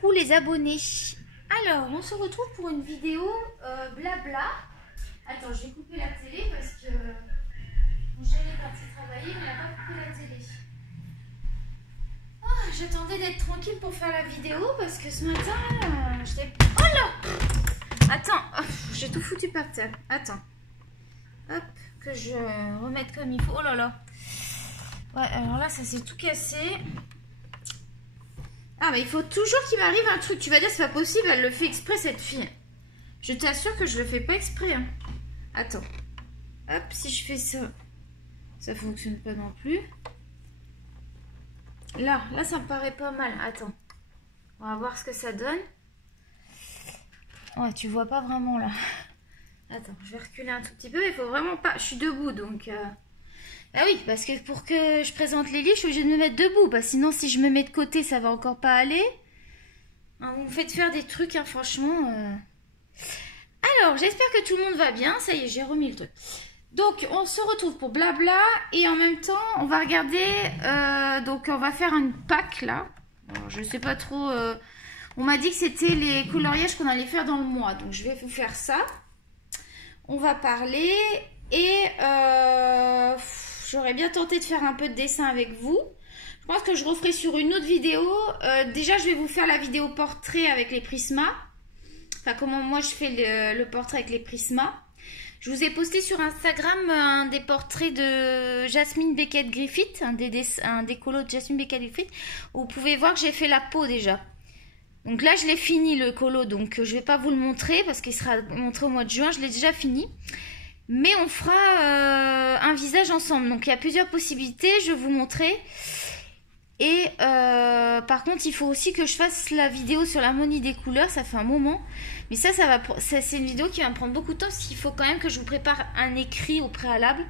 Coucou les abonnés. Alors, on se retrouve pour une vidéo blabla. Attends, je vais couper la télé parce que mon chéri est parti travailler, mais il n'a pas coupé la télé. Oh, j'attendais d'être tranquille pour faire la vidéo parce que ce matin, j'étais... Oh là! Attends, j'ai tout foutu par terre. Attends. Hop, que je remette comme il faut. Oh là là. Ouais, alors là, ça s'est tout cassé. Ah, mais il faut toujours qu'il m'arrive un truc. Tu vas dire, c'est pas possible, elle le fait exprès, cette fille. Je t'assure que je le fais pas exprès. Hein. Attends. Hop, si je fais ça, ça fonctionne pas non plus. Là, ça me paraît pas mal. Attends. On va voir ce que ça donne. Ouais, tu vois pas vraiment là. Attends, je vais reculer un tout petit peu. Il faut vraiment pas... Je suis debout, donc... Ah oui, parce que pour que je présente les livres, je suis obligée de me mettre debout. Parce que sinon, si je me mets de côté, ça va encore pas aller. Hein, vous me faites faire des trucs, hein, franchement. Alors, j'espère que tout le monde va bien. Ça y est, j'ai remis le truc. Donc, on se retrouve pour blabla. Et en même temps, on va regarder... donc, on va faire une Pâques, là. Alors, je sais pas trop... on m'a dit que c'était les coloriages qu'on allait faire dans le mois. Donc, je vais vous faire ça. On va parler. Et... j'aurais bien tenté de faire un peu de dessin avec vous. Je pense que je referai sur une autre vidéo. Déjà, je vais vous faire la vidéo portrait avec les Prisma. Enfin, comment moi je fais le portrait avec les Prisma. Je vous ai posté sur Instagram un des portraits de Jasmine Beckett-Griffith, un des colos de Jasmine Beckett-Griffith, où vous pouvez voir que j'ai fait la peau déjà. Donc là, je l'ai fini le colo, donc je ne vais pas vous le montrer parce qu'il sera montré au mois de juin. Je l'ai déjà fini. Mais on fera un visage ensemble. Donc, il y a plusieurs possibilités. Je vais vous montrer. Et par contre, il faut aussi que je fasse la vidéo sur l'harmonie des couleurs. Ça fait un moment. Mais c'est une vidéo qui va me prendre beaucoup de temps. Parce qu'il faut quand même que je vous prépare un écrit au préalable.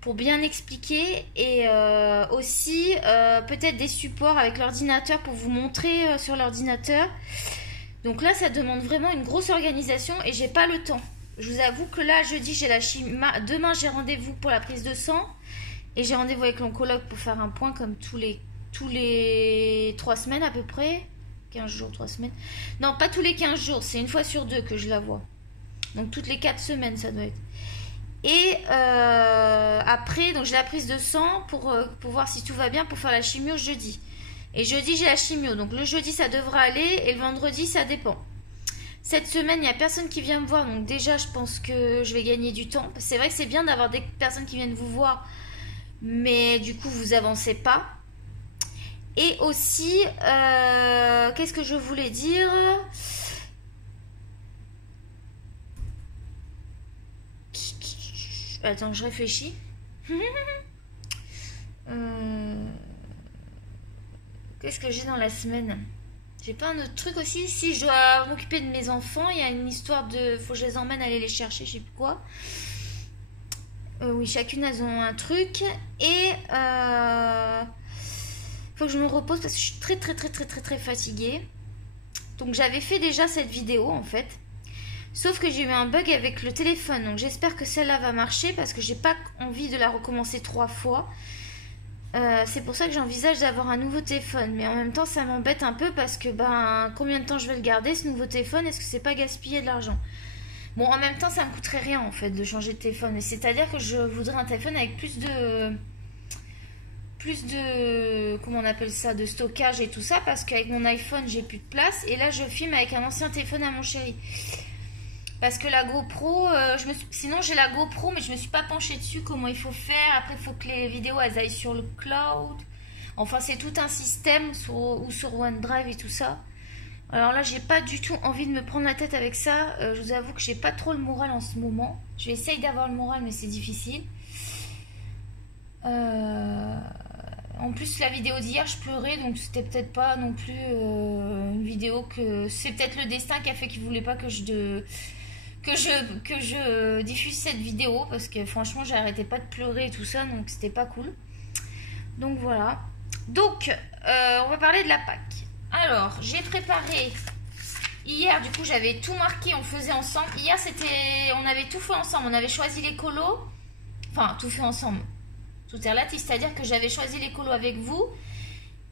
Pour bien expliquer. Et aussi, peut-être des supports avec l'ordinateur. Pour vous montrer sur l'ordinateur. Donc là, ça demande vraiment une grosse organisation. Et j'ai pas le temps. Je vous avoue que là, jeudi, j'ai la chimie. Demain, j'ai rendez-vous pour la prise de sang. Et j'ai rendez-vous avec l'oncologue pour faire un point comme tous les 3 semaines à peu près. 15 jours, 3 semaines. Non, pas tous les 15 jours. C'est une fois sur 2 que je la vois. Donc, toutes les 4 semaines, ça doit être. Et après, donc j'ai la prise de sang pour voir si tout va bien pour faire la chimio jeudi. Et jeudi, j'ai la chimio. Donc, le jeudi, ça devra aller. Et le vendredi, ça dépend. Cette semaine, il n'y a personne qui vient me voir, donc déjà, je pense que je vais gagner du temps. C'est vrai que c'est bien d'avoir des personnes qui viennent vous voir, mais du coup, vous avancez pas. Et aussi, qu'est-ce que je voulais dire? Attends, je réfléchis. Qu'est-ce que j'ai dans la semaine? J'ai pas un autre truc aussi. Si je dois m'occuper de mes enfants, il y a une histoire de... Faut que je les emmène aller les chercher, je sais plus quoi. Oui, chacune elles ont un truc. Et faut que je me repose parce que je suis très fatiguée. Donc j'avais fait déjà cette vidéo en fait. Sauf que j'ai eu un bug avec le téléphone. Donc j'espère que celle-là va marcher parce que j'ai pas envie de la recommencer 3 fois. C'est pour ça que j'envisage d'avoir un nouveau téléphone. Mais en même temps, ça m'embête un peu parce que, combien de temps je vais le garder, ce nouveau téléphone? Est-ce que c'est pas gaspiller de l'argent? Bon, en même temps, ça me coûterait rien, en fait, de changer de téléphone. Mais c'est-à-dire que je voudrais un téléphone avec plus de... Comment on appelle ça? De stockage et tout ça. Parce qu'avec mon iPhone, j'ai plus de place. Et là, je filme avec un ancien téléphone à mon chéri. Parce que la GoPro, sinon j'ai la GoPro, mais je me suis pas penchée dessus, comment il faut faire. Après, il faut que les vidéos elles aillent sur le cloud. Enfin, c'est tout un système, ou sur OneDrive et tout ça. Alors là, j'ai pas du tout envie de me prendre la tête avec ça. Je vous avoue que j'ai pas trop le moral en ce moment. Je vais essayer d'avoir le moral, mais c'est difficile. En plus, la vidéo d'hier, je pleurais, donc c'était peut-être pas non plus une vidéo que... C'est peut-être le destin qui a fait qu'il voulait pas que je diffuse cette vidéo parce que franchement j'arrêtais pas de pleurer et tout ça, donc c'était pas cool. Donc voilà. Donc on va parler de la Pâques. Alors j'ai préparé hier, du coup j'avais tout marqué, on faisait ensemble. Hier on avait tout fait ensemble, on avait choisi les colos. Enfin tout fait ensemble, tout est relatif, c'est à dire que j'avais choisi les colos avec vous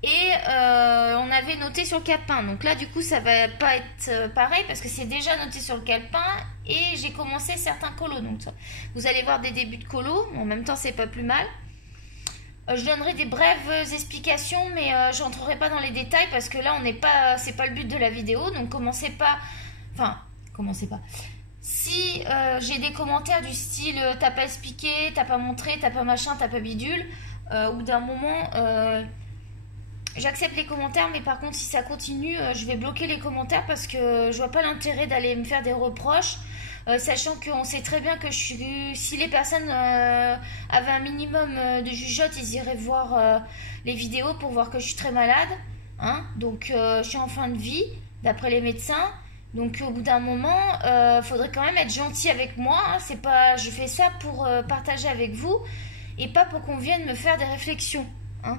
Et on avait noté sur le calepin. Donc là, du coup, ça va pas être pareil parce que c'est déjà noté sur le calepin. Et j'ai commencé certains colos. Donc vous allez voir des débuts de colos. En même temps, c'est pas plus mal. Je donnerai des brèves explications, mais je n'entrerai pas dans les détails parce que là, on n'est pas, c'est pas le but de la vidéo. Donc commencez pas. Enfin, commencez pas. Si j'ai des commentaires du style t'as pas expliqué, t'as pas montré, t'as pas machin, t'as pas bidule, au bout d'un moment. J'accepte les commentaires, mais par contre, si ça continue, je vais bloquer les commentaires parce que je vois pas l'intérêt d'aller me faire des reproches, sachant qu'on sait très bien que si les personnes avaient un minimum de jugeote, ils iraient voir les vidéos pour voir que je suis très malade. Hein, donc, je suis en fin de vie, d'après les médecins. Donc, au bout d'un moment, faudrait quand même être gentil avec moi. Hein, c'est pas, je fais ça pour partager avec vous et pas pour qu'on vienne me faire des réflexions. Hein.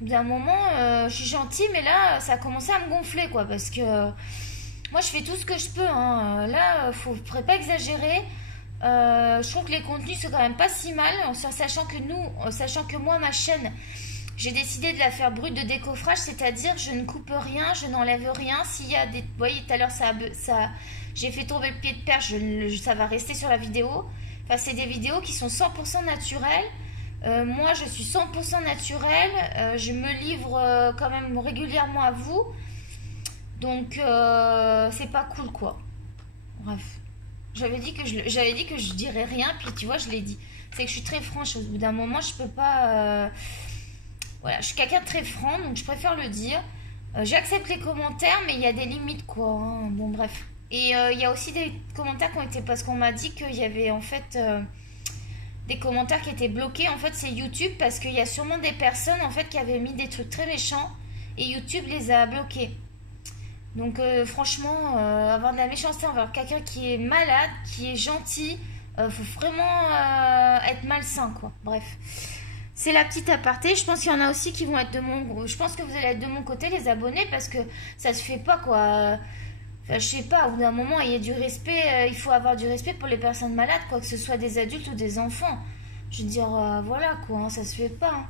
D'un moment, je suis gentille, mais là, ça a commencé à me gonfler, quoi, parce que moi, je fais tout ce que je peux. Hein. Là, faudrait pas exagérer. Je trouve que les contenus sont quand même pas si mal, sachant que moi, ma chaîne, j'ai décidé de la faire brute de décoffrage, c'est-à-dire je ne coupe rien, je n'enlève rien. S'il y a des, vous voyez, tout à l'heure, j'ai fait tomber le pied de perche, ça va rester sur la vidéo. Enfin, c'est des vidéos qui sont 100% naturelles. Moi, je suis 100% naturelle. Je me livre quand même régulièrement à vous. Donc, c'est pas cool, quoi. Bref. J'avais dit que je dirais rien, puis tu vois, je l'ai dit. C'est que je suis très franche. Au bout d'un moment, je peux pas... Voilà, je suis quelqu'un de très franc, donc je préfère le dire. J'accepte les commentaires, mais il y a des limites, quoi. Hein. Bon, bref. Et il y a aussi des commentaires qui ont été... Parce qu'on m'a dit qu'il y avait, en fait... des commentaires qui étaient bloqués. En fait, c'est YouTube parce qu'il y a sûrement des personnes en fait qui avaient mis des trucs très méchants et YouTube les a bloqués. Donc franchement, avoir de la méchanceté envers quelqu'un qui est malade, qui est gentil, faut vraiment être malsain, quoi. Bref, c'est la petite aparté. Je pense qu'il y en a aussi qui vont être de mon... Je pense que vous allez être de mon côté, les abonnés, parce que ça se fait pas, quoi. Enfin, je sais pas, au bout d'un moment, il y a du respect, il faut avoir du respect pour les personnes malades, quoi que ce soit des adultes ou des enfants. Je veux dire, voilà, quoi, hein, ça se fait pas. Hein.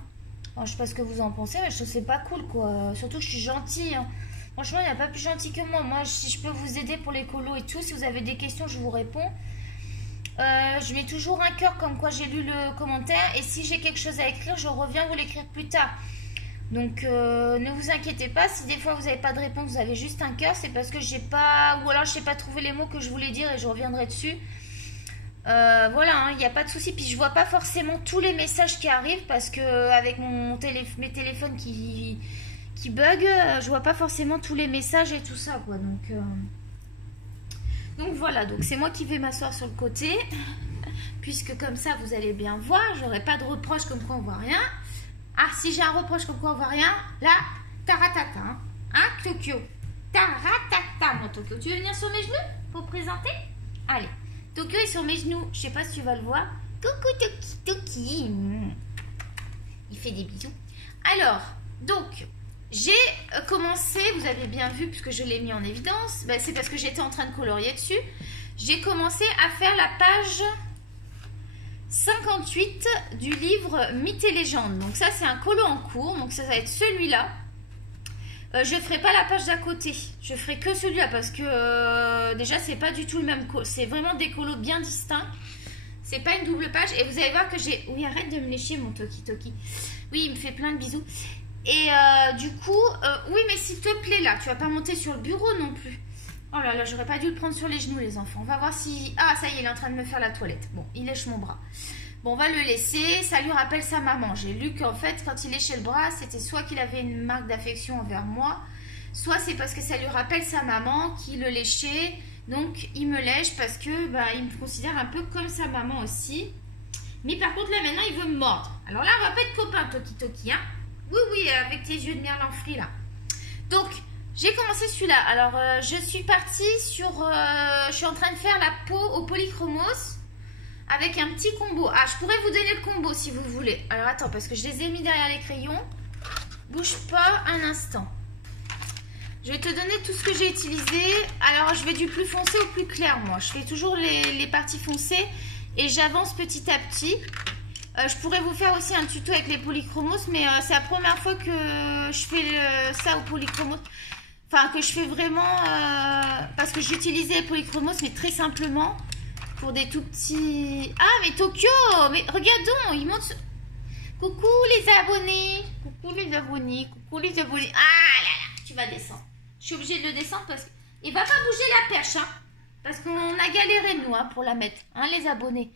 Enfin, je sais pas ce que vous en pensez, mais je trouve que c'est pas cool, quoi. Surtout que je suis gentille. Hein. Franchement, il n'y a pas plus gentil que moi. Moi, si je peux vous aider pour les colos et tout, si vous avez des questions, je vous réponds. Je mets toujours un cœur comme quoi j'ai lu le commentaire. Et si j'ai quelque chose à écrire, je reviens vous l'écrire plus tard. Donc ne vous inquiétez pas, si des fois vous n'avez pas de réponse, vous avez juste un cœur, c'est parce que j'ai pas, ou alors je n'ai pas trouvé les mots que je voulais dire et je reviendrai dessus. Voilà, il n'y a pas de souci. Puis je vois pas forcément tous les messages qui arrivent parce que avec mes téléphones qui bug, je vois pas forcément tous les messages et tout ça, quoi. Donc voilà, donc c'est moi qui vais m'asseoir sur le côté, puisque comme ça vous allez bien voir, j'aurai pas de reproches comme quoi on voit rien. Ah, si j'ai un reproche comme quoi on voit rien, là, taratata, hein, Tokyo, taratata, mon Tokyo. Tu veux venir sur mes genoux pour présenter? Allez, Tokyo est sur mes genoux, je sais pas si tu vas le voir. Coucou Toki, Toki. Il fait des bisous. Alors, donc, j'ai commencé, vous avez bien vu, puisque je l'ai mis en évidence, ben, c'est parce que j'étais en train de colorier dessus. J'ai commencé à faire la page 58 du livre Mythes et légendes. Donc ça, c'est un colo en cours, donc ça va être celui-là. Je ferai pas la page d'à côté, je ferai que celui-là parce que déjà, c'est pas du tout le même colo. C'est vraiment des colos bien distincts. C'est pas une double page. Et vous allez voir que j'ai... Oui, arrête de me lécher, mon Toki Toki. Oui, il me fait plein de bisous. Et du coup, oui, mais s'il te plaît, là, tu vas pas monter sur le bureau non plus. Oh là là, j'aurais pas dû le prendre sur les genoux, les enfants. On va voir si... Ah, ça y est, il est en train de me faire la toilette. Bon, il lèche mon bras. Bon, on va le laisser. Ça lui rappelle sa maman. J'ai lu qu'en fait, quand il léchait le bras, c'était soit qu'il avait une marque d'affection envers moi, soit c'est parce que ça lui rappelle sa maman qui le léchait. Donc, il me lèche parce que bah, il me considère un peu comme sa maman aussi. Mais par contre, là, maintenant, il veut me mordre. Alors là, on va pas être copains, Toki Toki, hein. Oui, oui, avec tes yeux de merlan frit, là. Donc... J'ai commencé celui-là. Alors, je suis partie sur... je suis en train de faire la peau au polychromos avec un petit combo. Ah, je pourrais vous donner le combo si vous voulez. Alors, attends, parce que je les ai mis derrière les crayons. Bouge pas un instant. Je vais te donner tout ce que j'ai utilisé. Alors, je vais du plus foncé au plus clair, moi. Je fais toujours les parties foncées et j'avance petit à petit. Je pourrais vous faire aussi un tuto avec les polychromos, mais c'est la première fois que je fais ça au polychromos. Enfin, que je fais vraiment... parce que j'utilisais les polychromos, mais très simplement, pour des tout petits... Ah, mais Tokyo, mais regardons, ils montent... Coucou les abonnés, coucou les abonnés, coucou les abonnés. Ah là là, tu vas descendre. Je suis obligée de le descendre parce qu'il va pas bouger la perche, hein, parce qu'on a galéré, nous, hein, pour la mettre, hein, les abonnés.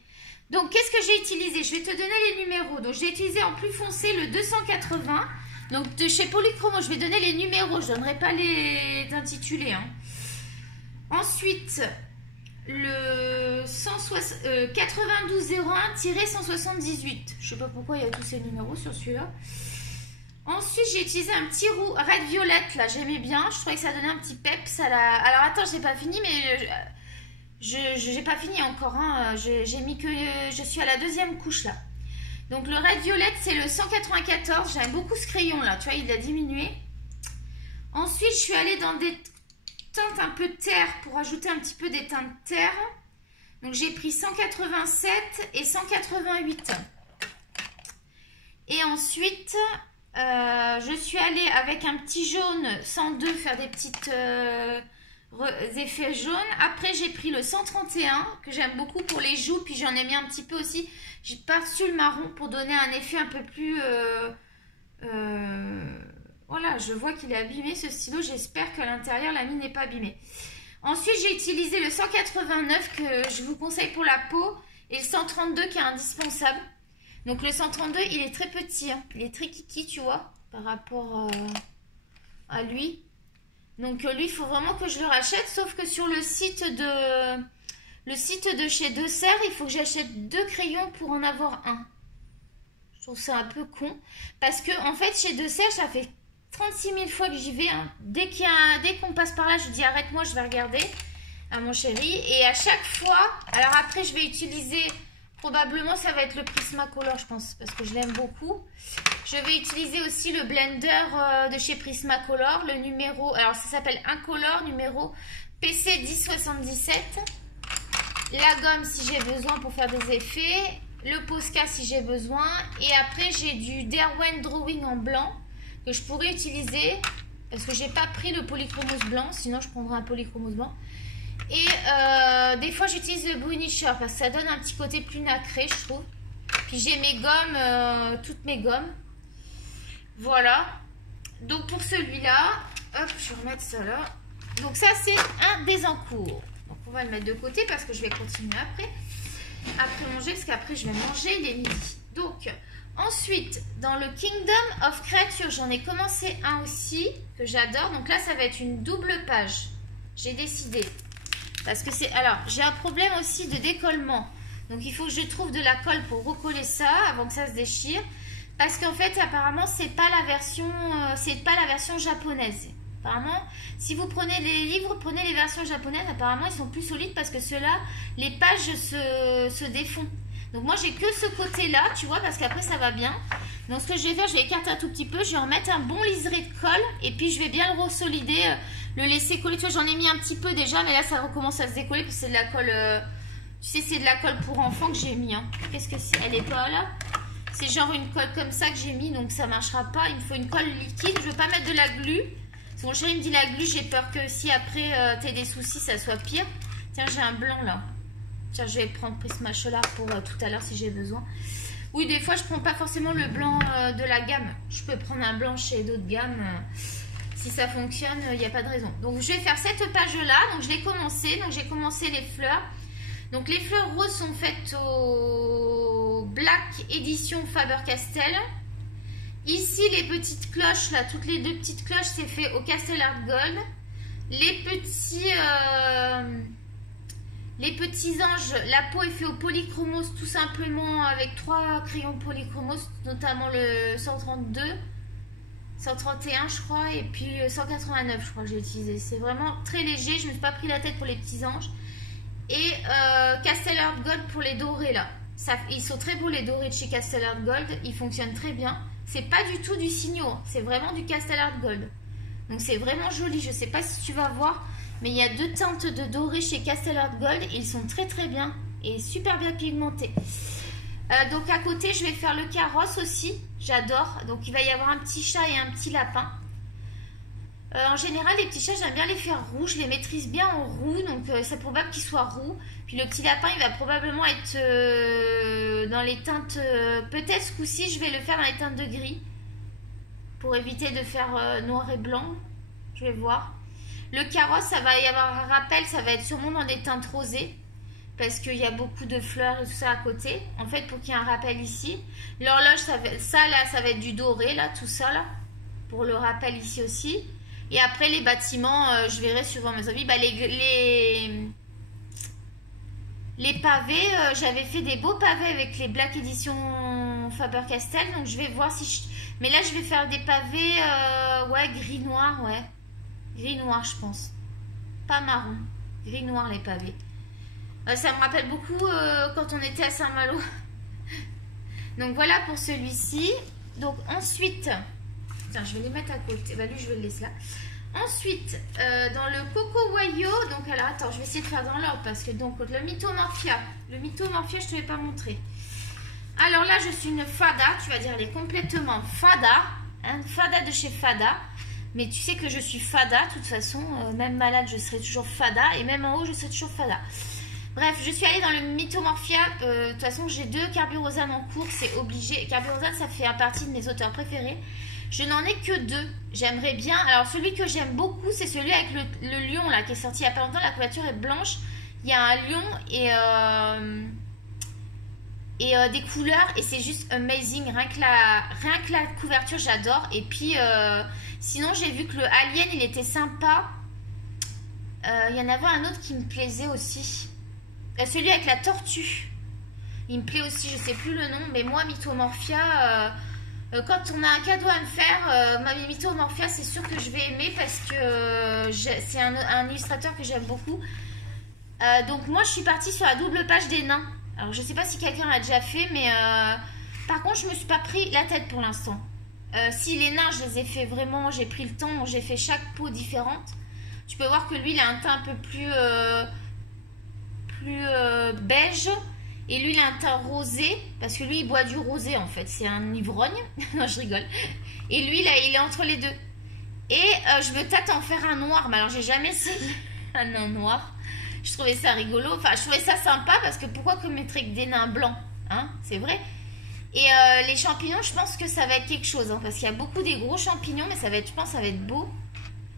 Donc, qu'est-ce que j'ai utilisé? Je vais te donner les numéros. Donc, j'ai utilisé en plus foncé le 280. Donc, de chez Polychromo, je vais donner les numéros. Je ne donnerai pas les intitulés. Hein. Ensuite, le 9201-178. Je ne sais pas pourquoi il y a tous ces numéros sur celui-là. Ensuite, j'ai utilisé un petit roux red violette. Là, j'aimais bien. Je trouvais que ça donnait un petit peps à la... Alors, attends, je n'ai pas fini, mais... Je n'ai pas fini encore, hein. J'ai mis que je suis à la deuxième couche là. Donc le red violette c'est le 194, j'aime beaucoup ce crayon là, tu vois il a diminué. Ensuite je suis allée dans des teintes un peu terre pour ajouter un petit peu des teintes terre. Donc j'ai pris 187 et 188. Et ensuite je suis allée avec un petit jaune 102 faire des petites... effets jaunes. Après j'ai pris le 131 que j'aime beaucoup pour les joues, puis j'en ai mis un petit peu aussi, j'ai par-dessus le marron pour donner un effet un peu plus voilà, je vois qu'il est abîmé ce stylo, j'espère qu'à l'intérieur la mine n'est pas abîmée. Ensuite j'ai utilisé le 189 que je vous conseille pour la peau et le 132 qui est indispensable. Donc le 132 il est très petit, hein. Il est très kiki tu vois par rapport à lui. Donc lui, il faut vraiment que je le rachète, sauf que sur le site de chez De Serre, il faut que j'achète 2 crayons pour en avoir un. Je trouve ça un peu con. Parce que en fait, chez De Serre, ça fait 36 000 fois que j'y vais. Hein. Dès qu'on passe par là, je dis arrête-moi, je vais regarder à mon chéri. Et à chaque fois, alors après, je vais utiliser... Probablement, ça va être le Prismacolor, je pense, parce que je l'aime beaucoup. Je vais utiliser aussi le blender de chez Prismacolor, le numéro... Alors, ça s'appelle Incolor, numéro PC 1077. La gomme, si j'ai besoin pour faire des effets. Le Posca, si j'ai besoin. Et après, j'ai du Derwent Drawing en blanc que je pourrais utiliser. Parce que j'ai pas pris le polychromos blanc, sinon je prendrai un polychromos blanc. Et des fois j'utilise le Brunisher parce que ça donne un petit côté plus nacré je trouve. Puis j'ai mes gommes, toutes mes gommes. Voilà. Donc pour celui-là, hop, je vais remettre ça là. Donc ça c'est un des encours. Donc on va le mettre de côté parce que je vais continuer après manger parce qu'après je vais manger, il est midi. Donc ensuite dans le Kingdom of Creatures, j'en ai commencé un aussi que j'adore. Donc là ça va être une double page. J'ai décidé. Parce que c'est... Alors, j'ai un problème aussi de décollement. Donc, il faut que je trouve de la colle pour recoller ça avant que ça se déchire. Parce qu'en fait, apparemment, c'est pas la version japonaise. Apparemment, si vous prenez les livres, prenez les versions japonaises. Apparemment, ils sont plus solides parce que ceux-là, les pages se défont. Donc, moi, j'ai que ce côté-là, tu vois, parce qu'après, ça va bien. Donc, ce que je vais faire, je vais écarter un tout petit peu. Je vais en mettre un bon liseré de colle. Et puis, je vais bien le resolider... le laisser coller, tu vois, j'en ai mis un petit peu déjà, mais là ça recommence à se décoller parce que c'est de la colle, tu sais, c'est de la colle pour enfants que j'ai mis. Hein. Qu'est-ce que c'est? Elle est pas là. C'est genre une colle comme ça que j'ai mis, donc ça marchera pas. Il me faut une colle liquide. Je veux pas mettre de la glu. Parce que mon chéri me dit la glu, j'ai peur que si après t'aies des soucis, ça soit pire. Tiens, j'ai un blanc là. Tiens, je vais prendre Prismacolor pour tout à l'heure si j'ai besoin. Oui, des fois je prends pas forcément le blanc de la gamme. Je peux prendre un blanc chez d'autres gammes. Si ça fonctionne, il n'y a pas de raison. Donc je vais faire cette page là. Donc je l'ai commencé. Donc j'ai commencé les fleurs. Donc les fleurs roses sont faites au Black Edition Faber-Castell. Ici les petites cloches là, toutes les 2 petites cloches, c'est fait au Castell Art Gold. Les petits anges, la peau est faite au Polychromos tout simplement avec 3 crayons Polychromos, notamment le 132. 131 je crois et puis 189 je crois que j'ai utilisé. C'est vraiment très léger, je ne me suis pas pris la tête pour les petits anges. Et Castell Art Gold pour les dorés là. Ils sont très beaux les dorés de chez Castell Art Gold, ils fonctionnent très bien. C'est pas du tout du Signo, c'est vraiment du Castell Art Gold. Donc c'est vraiment joli, je sais pas si tu vas voir, mais il y a 2 teintes de doré chez Castell Art Gold, ils sont très très bien et super bien pigmentés. Donc à côté, je vais faire le carrosse aussi. J'adore. Donc il va y avoir un petit chat et un petit lapin. En général, les petits chats, j'aime bien les faire roux. Je les maîtrise bien en roux. Donc c'est probable qu'ils soient roux. Puis le petit lapin, il va probablement être dans les teintes... peut-être ce coup-ci, je vais le faire dans les teintes de gris. Pour éviter de faire noir et blanc. Je vais voir. Le carrosse, ça va y avoir un rappel. Ça va être sûrement dans des teintes rosées. Parce qu'il y a beaucoup de fleurs et tout ça à côté. En fait, pour qu'il y ait un rappel ici. L'horloge, ça va être du doré, là, tout ça, là. Pour le rappel ici aussi. Et après, les bâtiments, je verrai suivant mes envies. Bah, les pavés, j'avais fait des beaux pavés avec les Black Edition Faber-Castell. Donc, je vais voir si je... Mais là, je vais faire des pavés, ouais, gris-noir, ouais. Gris-noir, je pense. Pas marron. Gris-noir, les pavés. Ça me rappelle beaucoup quand on était à Saint-Malo. Donc voilà pour celui-ci. Donc ensuite, tiens, je vais les mettre à côté. Bah lui, je vais le laisser là. Ensuite, dans le Coco Wayo, donc alors attends, je vais essayer de faire dans l'ordre parce que donc le Mythomorphia. Le Mythomorphia, je te l'ai pas montré. Alors là, je suis une Fada. Tu vas dire, elle est complètement Fada. Hein, Fada de chez Fada. Mais tu sais que je suis Fada, de toute façon. Même malade, je serai toujours Fada. Et même en haut, je serai toujours Fada. Bref, je suis allée dans le Mythomorphia. De toute façon, j'ai 2 Kerberos en cours, c'est obligé. Kerberos, ça fait partie de mes auteurs préférés. Je n'en ai que 2. J'aimerais bien. Alors, celui que j'aime beaucoup, c'est celui avec le lion là, qui est sorti il n'y a pas longtemps. La couverture est blanche. Il y a un lion et des couleurs. Et c'est juste amazing. Rien que la couverture, j'adore. Et puis, sinon, j'ai vu que le Alien, il était sympa. Il y en avait un autre qui me plaisait aussi. Celui avec la tortue, il me plaît aussi, je sais plus le nom, mais moi Mythomorphia, quand on a un cadeau à me faire, ma Mythomorphia, c'est sûr que je vais aimer parce que c'est un illustrateur que j'aime beaucoup. Donc moi je suis partie sur la double page des nains. Alors je sais pas si quelqu'un l'a déjà fait, mais par contre je me suis pas pris la tête pour l'instant. Si les nains, je les ai fait vraiment, j'ai pris le temps, j'ai fait chaque peau différente. Tu peux voir que lui il a un teint un peu plus beige et lui il a un teint rosé parce que lui il boit du rosé en fait, c'est un ivrogne. Non, je rigole. Et lui là il est entre les deux et je me tâte à en faire un noir, mais alors j'ai jamais essayé un nain noir. Je trouvais ça rigolo, enfin je trouvais ça sympa parce que pourquoi que mettrait que des nains blancs, hein, c'est vrai. Et les champignons, je pense que ça va être quelque chose, hein, parce qu'il y a beaucoup des gros champignons, mais ça va être, je pense ça va être beau.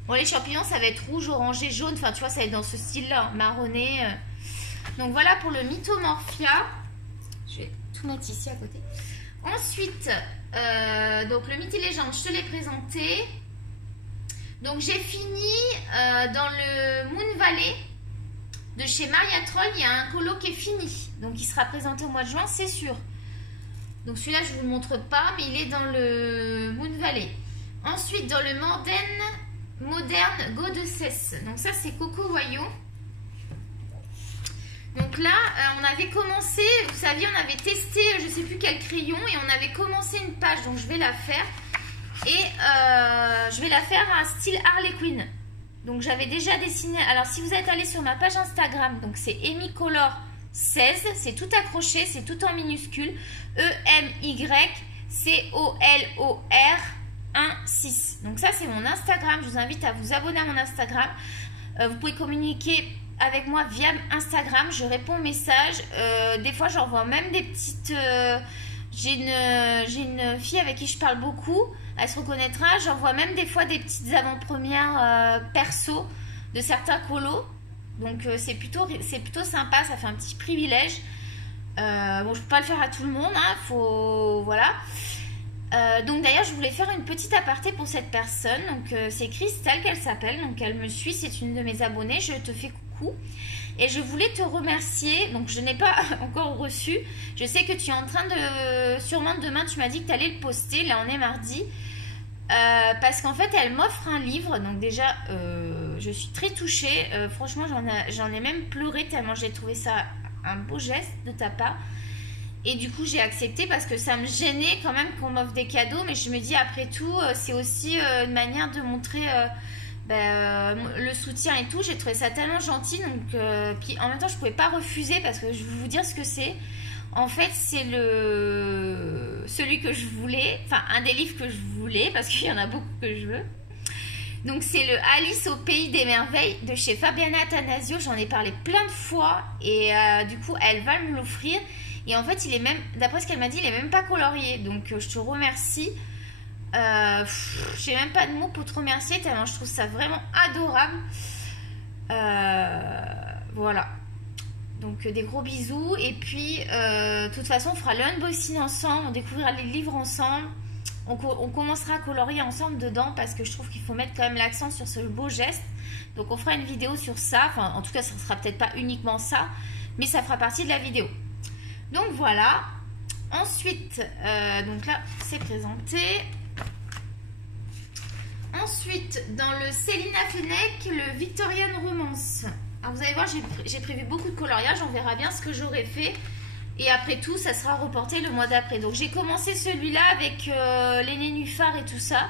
Bon, les champignons ça va être rouge, orangé, jaune, enfin tu vois ça va être dans ce style là, marronné. Donc voilà pour le Mythomorphia. Je vais tout mettre ici à côté. Ensuite, donc le Myth et Légende, je te l'ai présenté. Donc j'ai fini dans le Moon Valley de chez Maria Troll. Il y a un colo qui est fini. Donc il sera présenté au mois de juin, c'est sûr. Donc celui-là, je ne vous le montre pas, mais il est dans le Moon Valley. Ensuite, dans le Moderne Go de Cesse. Donc ça, c'est Coco Wayo. Donc là, on avait commencé, vous saviez, on avait testé, je ne sais plus quel crayon, et on avait commencé une page, donc je vais la faire. Et je vais la faire à un style Harley Quinn. Donc j'avais déjà dessiné, alors si vous êtes allé sur ma page Instagram, donc c'est EmiColor 16, c'est tout accroché, c'est tout en minuscule, EMYCOLOR 16. Donc ça c'est mon Instagram, je vous invite à vous abonner à mon Instagram. Vous pouvez communiquer avec moi via Instagram, je réponds aux messages. Des fois j'envoie même des petites... j'ai une fille avec qui je parle beaucoup, elle se reconnaîtra. J'envoie même des fois des petites avant-premières perso de certains colos. Donc c'est plutôt sympa, ça fait un petit privilège. Bon, je peux pas le faire à tout le monde, hein, faut... Voilà. Donc d'ailleurs je voulais faire une petite aparté pour cette personne. Donc c'est Christelle qu'elle s'appelle, donc elle me suit, c'est une de mes abonnées. Je te fais coucou et je voulais te remercier. Donc je n'ai pas encore reçu, je sais que tu es en train de, sûrement demain tu m'as dit que tu allais le poster. Là on est mardi, parce qu'en fait elle m'offre un livre. Donc déjà je suis très touchée, franchement j'en ai même pleuré tellement j'ai trouvé ça un beau geste de ta part. Et du coup j'ai accepté parce que ça me gênait quand même qu'on m'offre des cadeaux, mais je me dis après tout c'est aussi une manière de montrer le soutien et tout. J'ai trouvé ça tellement gentil, donc puis en même temps je pouvais pas refuser parce que je vais vous dire ce que c'est. En fait, c'est celui que je voulais, enfin un des livres que je voulais, parce qu'il y en a beaucoup que je veux. Donc c'est le Alice au pays des merveilles de chez Fabiana Attanasio. J'en ai parlé plein de fois et du coup elle va me l'offrir. Et en fait il est même, d'après ce qu'elle m'a dit, il est même pas colorié. Donc je te remercie. J'ai même pas de mots pour te remercier tellement je trouve ça vraiment adorable. Voilà. Donc des gros bisous. Et puis de toute façon on fera l'unboxing ensemble. On découvrira les livres ensemble. On commencera à colorier ensemble dedans parce que je trouve qu'il faut mettre quand même l'accent sur ce beau geste. Donc on fera une vidéo sur ça. Enfin en tout cas ça ne sera peut-être pas uniquement ça, mais ça fera partie de la vidéo. Donc voilà. Ensuite, donc là c'est présenté. Ensuite dans le Célina Fenech, le Victorian Romance. Alors vous allez voir, j'ai prévu beaucoup de coloriage. On verra bien ce que j'aurais fait. Et après tout, ça sera reporté le mois d'après. Donc j'ai commencé celui-là avec les nénuphars et tout ça.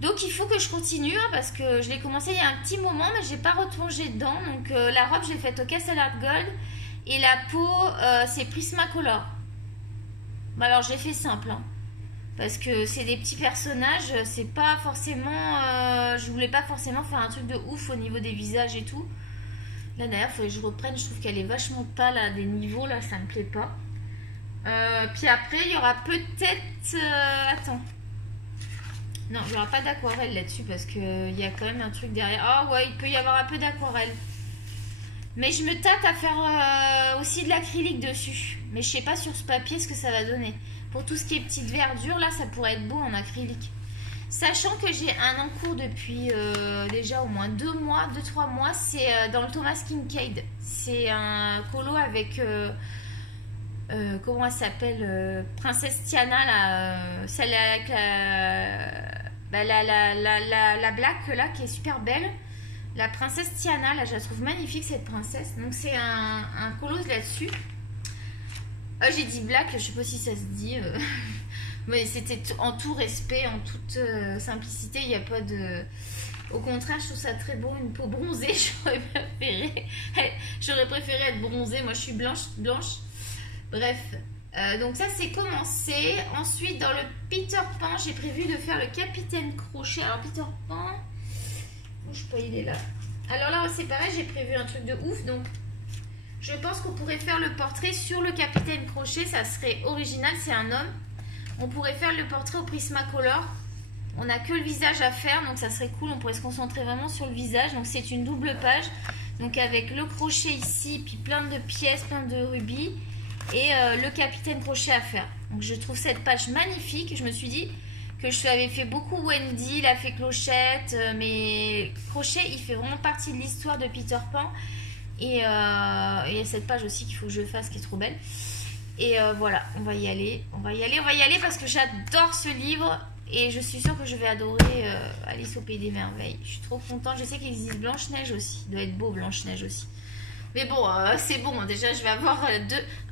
Donc il faut que je continue hein, parce que je l'ai commencé il y a un petit moment, mais j'ai pas replongé dedans. Donc la robe, j'ai faite au Castellar Gold. Et la peau, c'est Prismacolor. Bah, alors j'ai fait simple. Hein, parce que c'est des petits personnages. C'est pas forcément... je voulais pas forcément faire un truc de ouf au niveau des visages et tout. Là d'ailleurs il faut que je reprenne, je trouve qu'elle est vachement pâle à des niveaux, là ça me plaît pas. Puis après il y aura peut-être... attends. Non, il n'y aura pas d'aquarelle là-dessus parce qu'il y a quand même un truc derrière. Ah ouais, il peut y avoir un peu d'aquarelle. Mais je me tâte à faire aussi de l'acrylique dessus. Mais je sais pas sur ce papier ce que ça va donner. Pour tout ce qui est petite verdure, là ça pourrait être beau en acrylique. Sachant que j'ai un en cours depuis déjà au moins 2 mois, 2-3 mois, c'est dans le Thomas Kincaid. C'est un colo avec, comment elle s'appelle, Princesse Tiana, là, celle avec la black là, qui est super belle. La Princesse Tiana, là, je la trouve magnifique cette princesse. Donc c'est un colo là-dessus. J'ai dit black, je sais pas si ça se dit... Mais c'était en tout respect, en toute simplicité, il n'y a pas de... Au contraire, je trouve ça très beau, une peau bronzée, j'aurais préféré être bronzée, moi je suis blanche. Bref, donc ça c'est commencé. Ensuite, dans le Peter Pan, j'ai prévu de faire le Capitaine Crochet. Alors Peter Pan, bouge pas, il est là. Alors là, c'est pareil, j'ai prévu un truc de ouf, donc... Je pense qu'on pourrait faire le portrait sur le Capitaine Crochet, ça serait original, c'est un homme. On pourrait faire le portrait au Prismacolor. On n'a que le visage à faire, donc ça serait cool. On pourrait se concentrer vraiment sur le visage. Donc c'est une double page. Donc avec le crochet ici, puis plein de pièces, plein de rubis. Et le Capitaine Crochet à faire. Donc je trouve cette page magnifique. Je me suis dit que je avais fait beaucoup Wendy, la fée Clochette. Mais Crochet, il fait vraiment partie de l'histoire de Peter Pan. Et il y a cette page aussi qu'il faut que je fasse qui est trop belle. Et voilà, on va y aller parce que j'adore ce livre et je suis sûre que je vais adorer Alice au pays des merveilles. Je suis trop contente, je sais qu'il existe Blanche-Neige aussi, il doit être beau Blanche-Neige aussi. Mais bon, c'est bon, déjà je vais avoir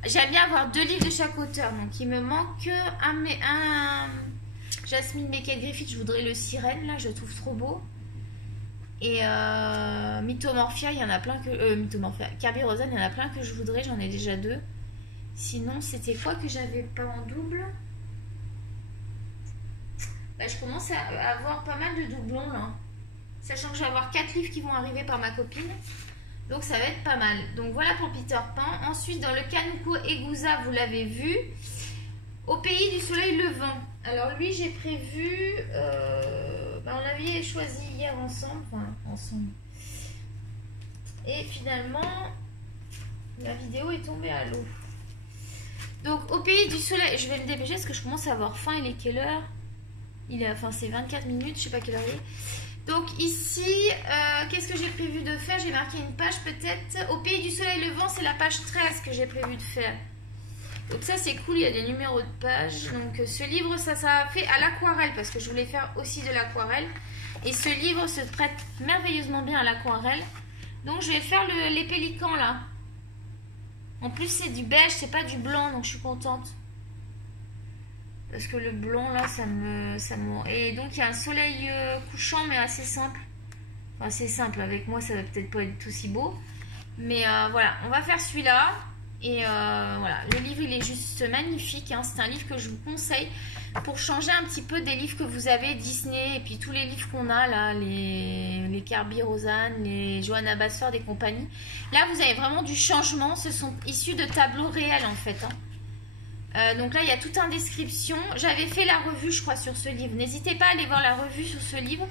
j'aime bien avoir 2 livres de chaque auteur, donc il me manque un Jasmine Beckett-Griffith, je voudrais le Sirène, là je le trouve trop beau. Et Mythomorphia, il y en a plein que... Mythomorphia, Kirby Rosen, il y en a plein que je voudrais, j'en ai déjà 2. Sinon, c'était quoi que j'avais pas en double? Bah, je commence à avoir pas mal de doublons là. Sachant que je vais avoir 4 livres qui vont arriver par ma copine. Donc ça va être pas mal. Donc voilà pour Peter Pan. Ensuite, dans le Kanuko Egusa, vous l'avez vu. Au pays du soleil levant. Alors lui, j'ai prévu... on l'avait choisi hier ensemble. Enfin, ensemble. Et finalement, la vidéo est tombée à l'eau. Donc au pays du soleil, je vais me dépêcher parce que je commence à avoir faim. Il est quelle heure? C'est 24 minutes, je sais pas quelle heure il est. Donc ici, qu'est-ce que j'ai prévu de faire? J'ai marqué une page peut-être. Au pays du soleil levant, c'est la page 13 que j'ai prévu de faire. Donc ça c'est cool, il y a des numéros de pages. Donc ce livre, ça fait à l'aquarelle parce que je voulais faire aussi de l'aquarelle. Et ce livre se prête merveilleusement bien à l'aquarelle. Donc je vais faire les pélicans là. En plus c'est du beige, c'est pas du blanc, donc je suis contente. Parce que le blanc là, ça me... Et donc il y a un soleil couchant mais assez simple. Enfin c'est simple, avec moi ça va peut-être pas être aussi beau. Mais voilà, on va faire celui-là. Et voilà, le livre il est juste magnifique, hein. C'est un livre que je vous conseille pour changer un petit peu des livres que vous avez, Disney, et puis tous les livres qu'on a là, les Kirby Roseanne, les Johanna Basford et compagnie. Là vous avez vraiment du changement, ce sont issus de tableaux réels en fait, hein. Donc là il y a toute une description. J'avais fait la revue je crois sur ce livre, n'hésitez pas à aller voir la revue sur ce livre.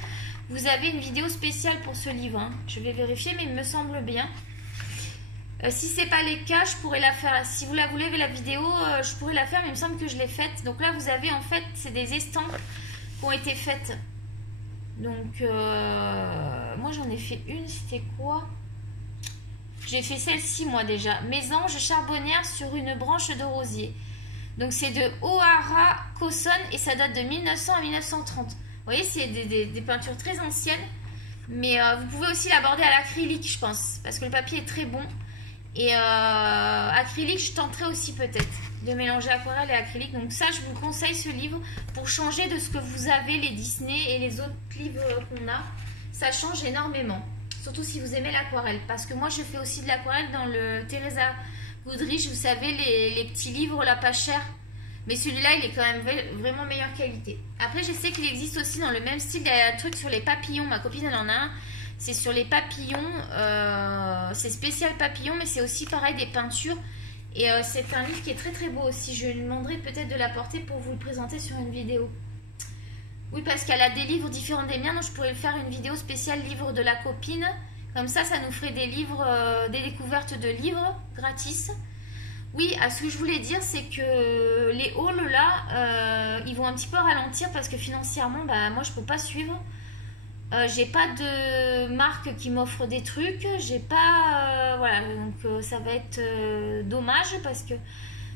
Vous avez une vidéo spéciale pour ce livre, hein. Je vais vérifier mais il me semble bien. Si c'est pas le cas, je pourrais la faire. Si vous la voulez, la vidéo, je pourrais la faire, mais il me semble que je l'ai faite. Donc là, vous avez en fait, c'est des estampes qui ont été faites. Donc, moi j'en ai fait une, c'était quoi? J'ai fait celle-ci moi déjà. Mes anges charbonnières sur une branche de rosier. Donc c'est de O'Hara Cosson et ça date de 1900 à 1930. Vous voyez, c'est des peintures très anciennes. Mais vous pouvez aussi l'aborder à l'acrylique, je pense, parce que le papier est très bon. Et acrylique, je tenterai aussi peut-être de mélanger aquarelle et acrylique. Donc ça, je vous conseille ce livre pour changer de ce que vous avez, les Disney et les autres livres qu'on a. Ça change énormément, surtout si vous aimez l'aquarelle. Parce que moi, je fais aussi de l'aquarelle dans le Teresa Goodrich. Vous savez, les petits livres là, pas chers. Mais celui-là, il est quand même vraiment meilleure qualité. Après, je sais qu'il existe aussi dans le même style. Il y a un truc sur les papillons. Ma copine, elle en a un. C'est sur les papillons, c'est spécial papillon, mais c'est aussi pareil des peintures. Et c'est un livre qui est très très beau aussi. Je lui demanderai peut-être de l'apporter pour vous le présenter sur une vidéo. Oui, parce qu'elle a des livres différents des miens, donc je pourrais faire une vidéo spéciale livre de la copine. Comme ça nous ferait des livres, des découvertes de livres gratis. Oui, ce que je voulais dire, c'est que les hauls là, ils vont un petit peu ralentir parce que financièrement, bah, moi je peux pas suivre. J'ai pas de marque qui m'offre des trucs, j'ai pas voilà, donc ça va être dommage parce que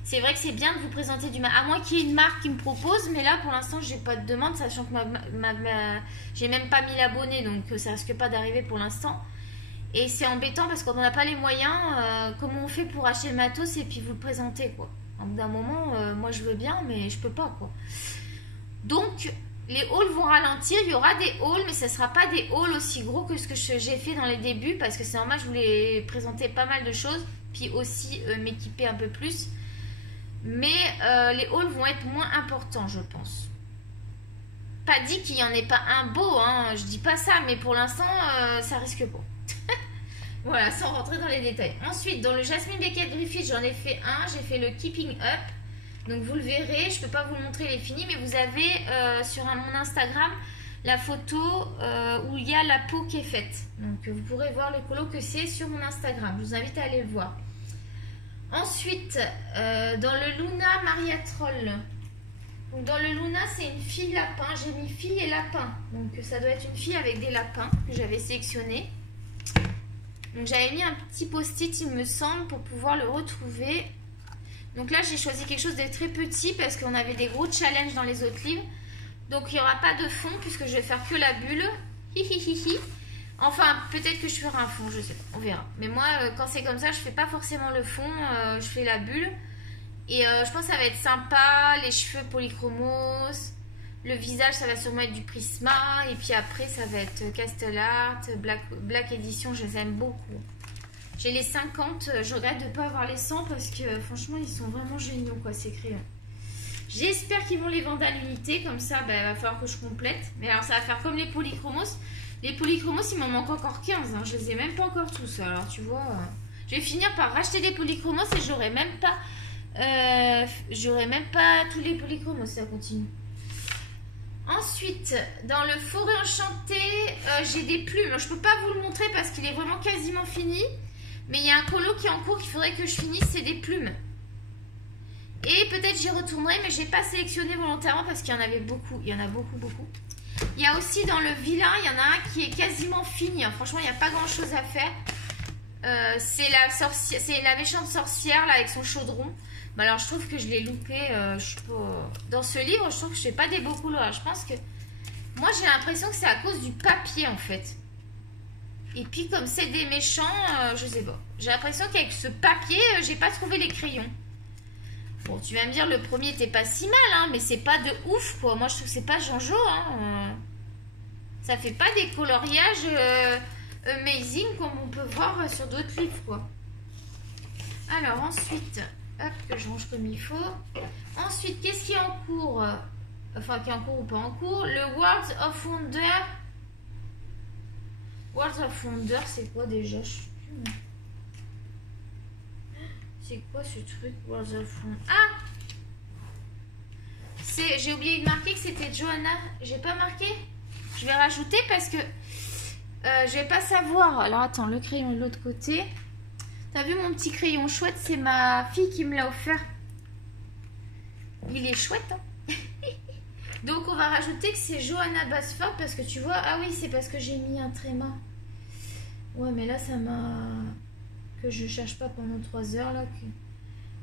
c'est vrai que c'est bien de vous présenter du à moins qu'il y ait une marque qui me propose, mais là pour l'instant j'ai pas de demande, sachant que j'ai même pas 1000 abonnés, donc ça risque pas d'arriver pour l'instant. Et c'est embêtant parce qu'on n'a pas les moyens, comment on fait pour acheter le matos et puis vous le présenter quoi. Au bout d'un moment, moi je veux bien, mais je peux pas quoi. Donc les hauls vont ralentir, il y aura des hauls, mais ce ne sera pas des hauls aussi gros que ce que j'ai fait dans les débuts, parce que c'est normal, je voulais présenter pas mal de choses, puis aussi m'équiper un peu plus. Mais les hauls vont être moins importants, je pense. Pas dit qu'il n'y en ait pas un beau, hein, je dis pas ça, mais pour l'instant, ça risque pas. Voilà, sans rentrer dans les détails. Ensuite, dans le Jasmine Beckett Griffith, j'en ai fait un, j'ai fait le Keeping Up. Donc vous le verrez, je ne peux pas vous le montrer, il est fini, mais vous avez sur mon Instagram la photo où il y a la peau qui est faite. Donc vous pourrez voir le colo que c'est sur mon Instagram, je vous invite à aller le voir. Ensuite, dans le Luna Maria Troll, donc dans le Luna c'est une fille lapin, j'ai mis fille et lapin. Donc ça doit être une fille avec des lapins que j'avais sélectionné. Donc j'avais mis un petit post-it il me semble pour pouvoir le retrouver. Donc là, j'ai choisi quelque chose de très petit parce qu'on avait des gros challenges dans les autres livres. Donc il n'y aura pas de fond puisque je vais faire que la bulle. Hihihihi. Enfin, peut-être que je ferai un fond, je sais pas, on verra. Mais moi, quand c'est comme ça, je fais pas forcément le fond, je fais la bulle. Et je pense que ça va être sympa, les cheveux polychromos. Le visage, ça va sûrement être du Prisma. Et puis après, ça va être Castle Art, Black Edition, je les aime beaucoup. J'ai les 50, je regrette de ne pas avoir les 100 parce que franchement ils sont vraiment géniaux quoi ces crayons. J'espère qu'ils vont les vendre à l'unité, comme ça il va falloir que je complète. Mais alors ça va faire comme les polychromos. Les polychromos il m'en manque encore 15, hein. Je les ai même pas encore tous. Alors tu vois, je vais finir par racheter des polychromos et j'aurai même pas tous les polychromos, ça continue. Ensuite, dans le Forêt Enchantée, j'ai des plumes. Je peux pas vous le montrer parce qu'il est vraiment quasiment fini. Mais il y a un colo qui est en cours qu'il faudrait que je finisse, c'est des plumes. Et peut-être j'y retournerai, mais je n'ai pas sélectionné volontairement parce qu'il y en avait beaucoup. Il y en a beaucoup, beaucoup. Il y a aussi dans le vilain, il y en a un qui est quasiment fini. Franchement, il n'y a pas grand-chose à faire. C'est la méchante sorcière là, avec son chaudron. Bah, alors, je trouve que je l'ai loupé. Je sais pas... Dans ce livre, je trouve que je ne fais pas des beaux couleurs. Je pense que... Moi, j'ai l'impression que c'est à cause du papier, en fait. Et puis comme c'est des méchants, je sais pas. J'ai l'impression qu'avec ce papier, j'ai pas trouvé les crayons. Bon, tu vas me dire, le premier était pas si mal, hein, mais c'est pas de ouf, quoi. Moi, je trouve que c'est pas Jean-Jo, hein. Ça fait pas des coloriages amazing comme on peut voir sur d'autres livres, quoi. Alors ensuite, hop, que je range comme il faut. Ensuite, qu'est-ce qui est en cours? Enfin, qui est en cours ou pas en cours? Le World of Wonder. World of Wonder, c'est quoi déjà? Je sais plus. C'est quoi ce truc? World of Wonder. Ah! J'ai oublié de marquer que c'était Johanna. J'ai pas marqué? Je vais rajouter parce que je vais pas savoir. Alors attends, le crayon de l'autre côté. T'as vu mon petit crayon chouette? C'est ma fille qui me l'a offert. Il est chouette, hein? Donc on va rajouter que c'est Johanna Basford parce que tu vois. Ah oui, c'est parce que j'ai mis un tréma. Ouais, mais là ça m'a. Que je cherche pas pendant 3 heures là. Que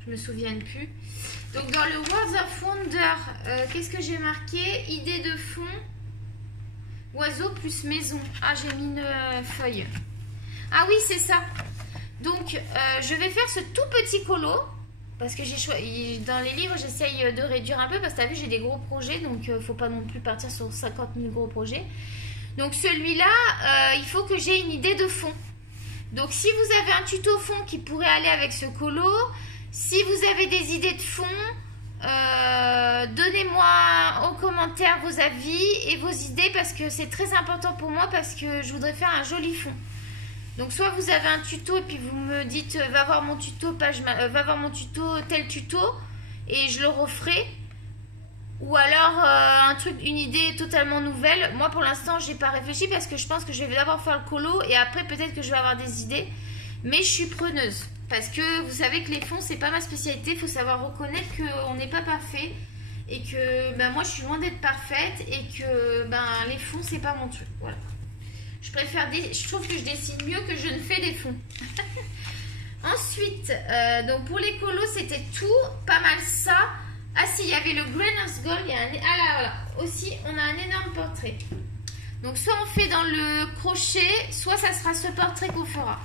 je me souvienne plus. Donc dans le World of Wonder, qu'est-ce que j'ai marqué? Idée de fond. Oiseau plus maison. Ah, j'ai mis une feuille. Ah oui, c'est ça. Donc, je vais faire ce tout petit colo. Parce que j'ai choisi. Dans les livres, j'essaye de réduire un peu. Parce que tu as vu, j'ai des gros projets. Donc, faut pas non plus partir sur 50 000 gros projets. Donc, celui-là, il faut que j'ai une idée de fond. Donc, si vous avez un tuto fond qui pourrait aller avec ce colo, si vous avez des idées de fond, donnez-moi en commentaire vos avis et vos idées parce que c'est très important pour moi parce que je voudrais faire un joli fond. Donc soit vous avez un tuto et puis vous me dites va voir mon tuto va voir mon tuto tel tuto et je le referai, ou alors un truc, une idée totalement nouvelle. Moi pour l'instant j'ai pas réfléchi parce que je pense que je vais d'abord faire le colo et après peut-être que je vais avoir des idées, mais je suis preneuse. Parce que vous savez que les fonds, c'est pas ma spécialité. Il faut savoir reconnaître qu'on n'est pas parfait. Et que ben, moi, je suis loin d'être parfaite. Et que ben, les fonds, c'est pas mon truc. Voilà. Je trouve que je dessine mieux que je ne fais des fonds. Ensuite, donc pour les colos, c'était tout. Pas mal ça. Ah si, il y avait le Grainer's Gold. Ah là, voilà. Aussi, on a un énorme portrait. Donc soit on fait dans le crochet, soit ça sera ce portrait qu'on fera.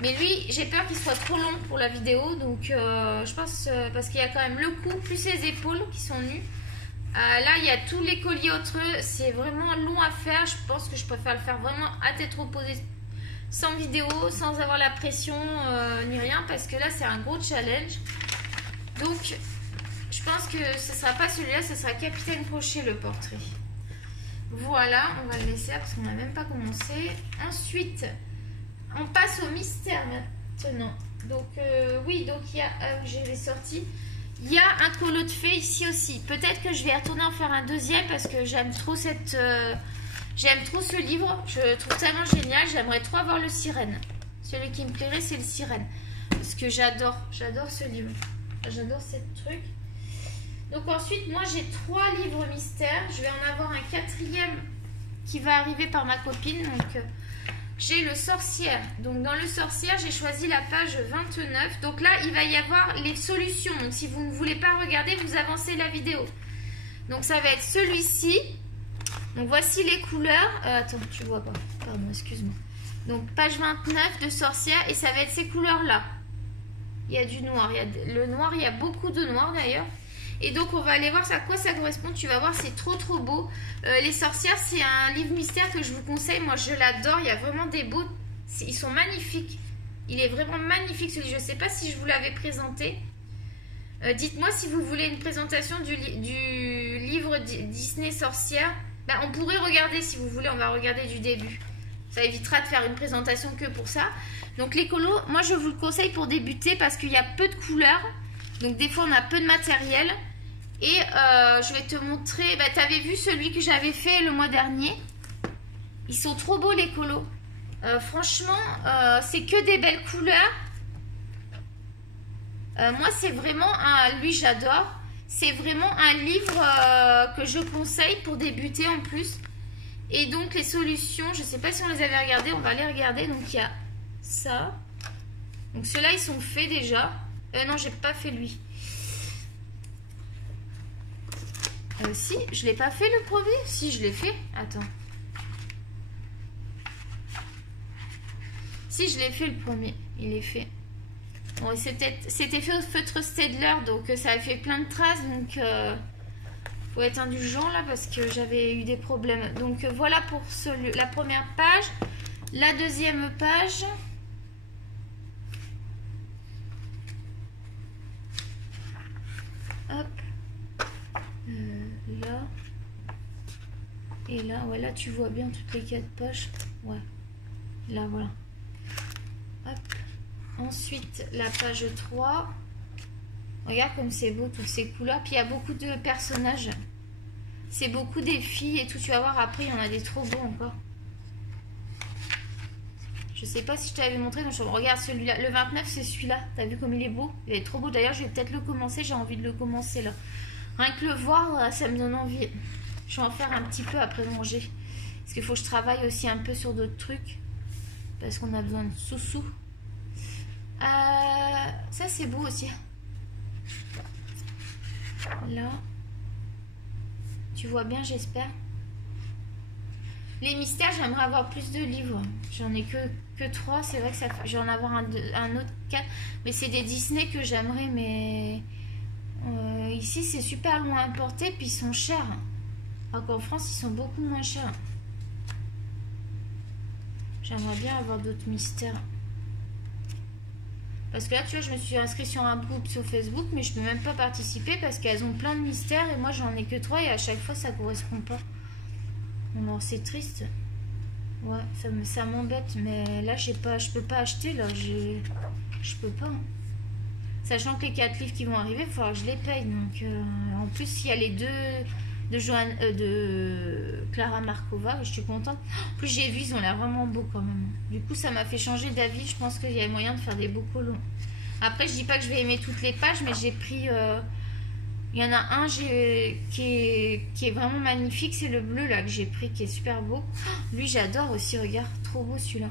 Mais lui, j'ai peur qu'il soit trop long pour la vidéo. Donc, je pense, parce qu'il y a quand même le cou, plus ses épaules qui sont nues. Là, il y a tous les colliers autres. C'est vraiment long à faire. Je pense que je préfère le faire vraiment à tête reposée, sans vidéo, sans avoir la pression, ni rien. Parce que là, c'est un gros challenge. Donc, je pense que ce ne sera pas celui-là. Ce sera Capitaine Crochet, le portrait. Voilà, on va le laisser là parce qu'on n'a même pas commencé. Ensuite... on passe au mystère maintenant. Donc, oui, donc il y a, je l'ai sorti. Il y a un colo de fées ici aussi. Peut-être que je vais retourner en faire un deuxième parce que j'aime trop j'aime trop ce livre. Je le trouve tellement génial. J'aimerais trop avoir le sirène. Celui qui me plairait, c'est le sirène. Parce que j'adore ce livre. J'adore ce truc. Donc ensuite, moi j'ai 3 livres mystères. Je vais en avoir un 4e qui va arriver par ma copine. Donc... j'ai le sorcière. Donc dans le sorcière, j'ai choisi la page 29. Donc là, il va y avoir les solutions. Donc si vous ne voulez pas regarder, vous avancez la vidéo. Donc ça va être celui-ci. Donc voici les couleurs. Attends, tu vois pas. Pardon, excuse-moi. Donc page 29 de sorcière. Et ça va être ces couleurs-là. Il y a du noir. Le noir, il y a beaucoup de noir d'ailleurs. Et donc on va aller voir à quoi ça correspond. Tu vas voir, c'est trop beau. Les sorcières, c'est un livre mystère que je vous conseille. Moi je l'adore, il y a vraiment des beaux. Ils sont magnifiques. Il est vraiment magnifique celui. Je ne sais pas si je vous l'avais présenté. Dites-moi si vous voulez une présentation du livre Disney Sorcière. Ben, on pourrait regarder si vous voulez, on va regarder du début. Ça évitera de faire une présentation que pour ça. Donc les colos, moi je vous le conseille pour débuter parce qu'il y a peu de couleurs. Donc des fois on a peu de matériel. Et je vais te montrer, bah, tu avais vu celui que j'avais fait le mois dernier. Ils sont trop beaux les colos. Franchement, c'est que des belles couleurs. Moi, c'est vraiment lui, j'adore. C'est vraiment un livre que je conseille pour débuter en plus. Et donc, les solutions, je ne sais pas si on les avait regardées, on va les regarder. Donc, il y a ça. Donc, ceux-là, ils sont faits déjà. Non, j'ai pas fait lui. Si, je l'ai pas fait le premier. Si, je l'ai fait. Attends. Si, je l'ai fait le premier. Il est fait. Bon, c'était fait au feutre Staedtler, donc ça a fait plein de traces. Donc, faut être indulgent là parce que j'avais eu des problèmes. Donc, voilà pour la première page. La deuxième page. Hop. Là. Et là, ouais, là tu vois bien toutes les 4 pages. Ouais. Là, voilà. Hop. Ensuite, la page 3. Regarde comme c'est beau, toutes ces couleurs. Puis il y a beaucoup de personnages. C'est beaucoup des filles et tout. Tu vas voir, après, il y en a des trop beaux encore. Je sais pas si je t'avais montré. Donc, regarde celui-là. Le 29, c'est celui-là. T'as vu comme il est beau? Il est trop beau. D'ailleurs, je vais peut-être le commencer. J'ai envie de le commencer là. Rien que le voir, ça me donne envie. Je vais en faire un petit peu après manger. Parce qu'il faut que je travaille aussi un peu sur d'autres trucs. Parce qu'on a besoin de sous-sous. Ça, c'est beau aussi. Là. Tu vois bien, j'espère. Les mystères, j'aimerais avoir plus de livres. J'en ai que 3. C'est vrai que je vais en avoir un autre 4. Mais c'est des Disney que j'aimerais. Mais ici, c'est super loin à importer. Puis ils sont chers. Alors qu'en France, ils sont beaucoup moins chers. J'aimerais bien avoir d'autres mystères. Parce que là, tu vois, je me suis inscrite sur un groupe sur Facebook, mais je ne peux même pas participer parce qu'elles ont plein de mystères et moi, j'en ai que 3 et à chaque fois, ça ne correspond pas. Alors, c'est triste. Ouais, ça m'embête, mais là, je peux pas acheter, là. Je peux pas. Hein. Sachant que les 4 livres qui vont arriver, il va falloir que je les paye. Donc, en plus, il y a les 2 de Clara Markova, je suis contente. En plus, j'ai vu, ils ont l'air vraiment beaux quand même. Du coup, ça m'a fait changer d'avis. Je pense qu'il y a moyen de faire des beaux colons. Après, je dis pas que je vais aimer toutes les pages, mais j'ai pris... il y en a un qui est vraiment magnifique. C'est le bleu, là, que j'ai pris, qui est super beau. Lui, j'adore aussi, regarde. Trop beau, celui-là.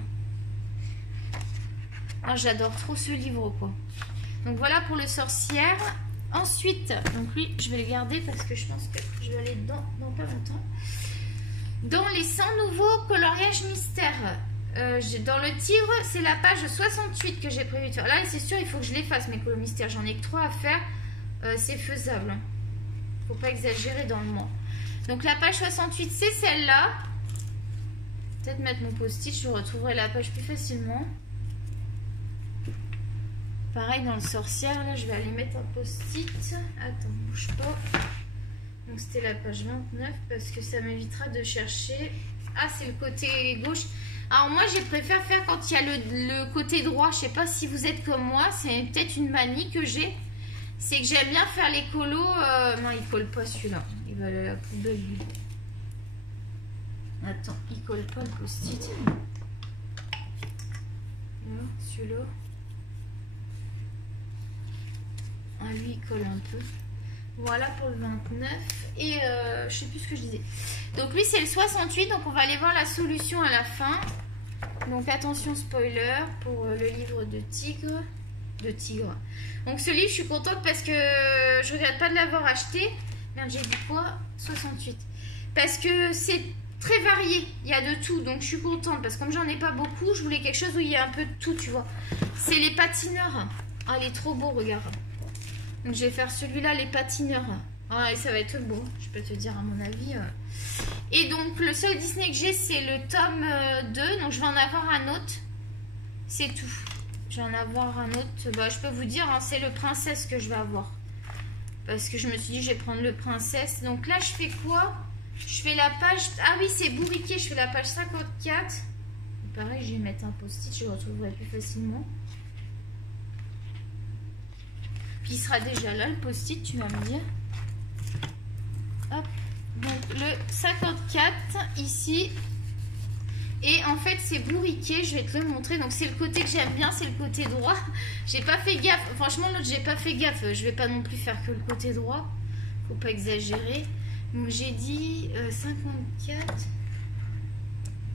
Ah, j'adore trop ce livre, quoi. Donc, voilà pour le sorcière. Ensuite, donc lui, je vais le garder parce que je pense que je vais aller dedans dans pas longtemps. Dans les 100 nouveaux coloriages mystères, dans le tigre, c'est la page 68 que j'ai prévu de faire. Là, c'est sûr, il faut que je les fasse, mes colos mystères. J'en ai que 3 à faire. C'est faisable. Faut pas exagérer dans le mois. Donc, la page 68, c'est celle-là. Peut-être mettre mon post-it, je retrouverai la page plus facilement. Pareil dans le sorcière, là je vais aller mettre un post-it. Attends, bouge pas. Donc c'était la page 29 parce que ça m'évitera de chercher. Ah, c'est le côté gauche. Alors moi je préfère faire quand il y a le côté droit. Je sais pas si vous êtes comme moi, c'est peut-être une manie que j'ai. C'est que j'aime bien faire les colos. Non, il colle pas celui-là. Il va aller à la poubelle lui. Attends, il colle pas le post-it. Celui-là. Ah, lui, il colle un peu. Voilà pour le 29. Et je sais plus ce que je disais. Donc, lui, c'est le 68. Donc, on va aller voir la solution à la fin. Donc, attention, spoiler pour le livre de tigre. Donc, ce livre, je suis contente parce que je regrette pas de l'avoir acheté. Merde, j'ai dit quoi? 68. Parce que c'est très varié. Il y a de tout. Donc, je suis contente. Parce que comme j'en ai pas beaucoup, je voulais quelque chose où il y a un peu de tout, tu vois. C'est les patineurs. Ah, il est trop beau, regarde. Donc je vais faire celui-là, les patineurs. Ah, et ça va être beau, je peux te dire à mon avis. Et donc le seul Disney que j'ai, c'est le tome 2. Donc je vais en avoir un autre. C'est tout. Je vais en avoir un autre. Bah, je peux vous dire, hein, c'est le princesse que je vais avoir. Parce que je me suis dit, je vais prendre le princesse. Donc là, je fais quoi? Je fais la page... Ah oui, c'est bourriqué. Je fais la page 54. Pareil, je vais mettre un post-it, je le retrouverai plus facilement. Puis il sera déjà là, le post-it, tu vas me dire. Hop. Donc le 54, ici. Et en fait, c'est bourriqué, je vais te le montrer. Donc c'est le côté que j'aime bien, c'est le côté droit. J'ai pas fait gaffe. Franchement, l'autre, j'ai pas fait gaffe. Je vais pas non plus faire que le côté droit. Faut pas exagérer. Donc j'ai dit 54.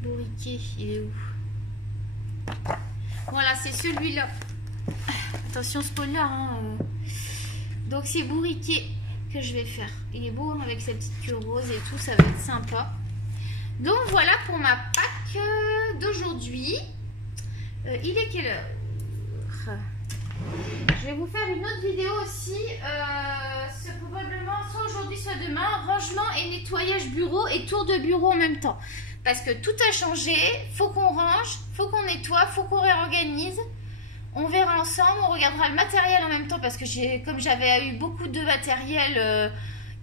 Bourriqué, il est où? Voilà, c'est celui-là. Attention spoiler, hein. Donc c'est bourriqué que je vais faire. Il est beau, hein, avec sa petite queue rose et tout, ça va être sympa. Donc voilà pour ma Pâques d'aujourd'hui. Il est quelle heure? Je vais vous faire une autre vidéo aussi. C'est probablement soit aujourd'hui soit demain. Rangement et nettoyage bureau et tour de bureau en même temps. Parce que tout a changé. Faut qu'on range, faut qu'on nettoie, faut qu'on réorganise. On verra ensemble, on regardera le matériel en même temps parce que comme j'avais eu beaucoup de matériel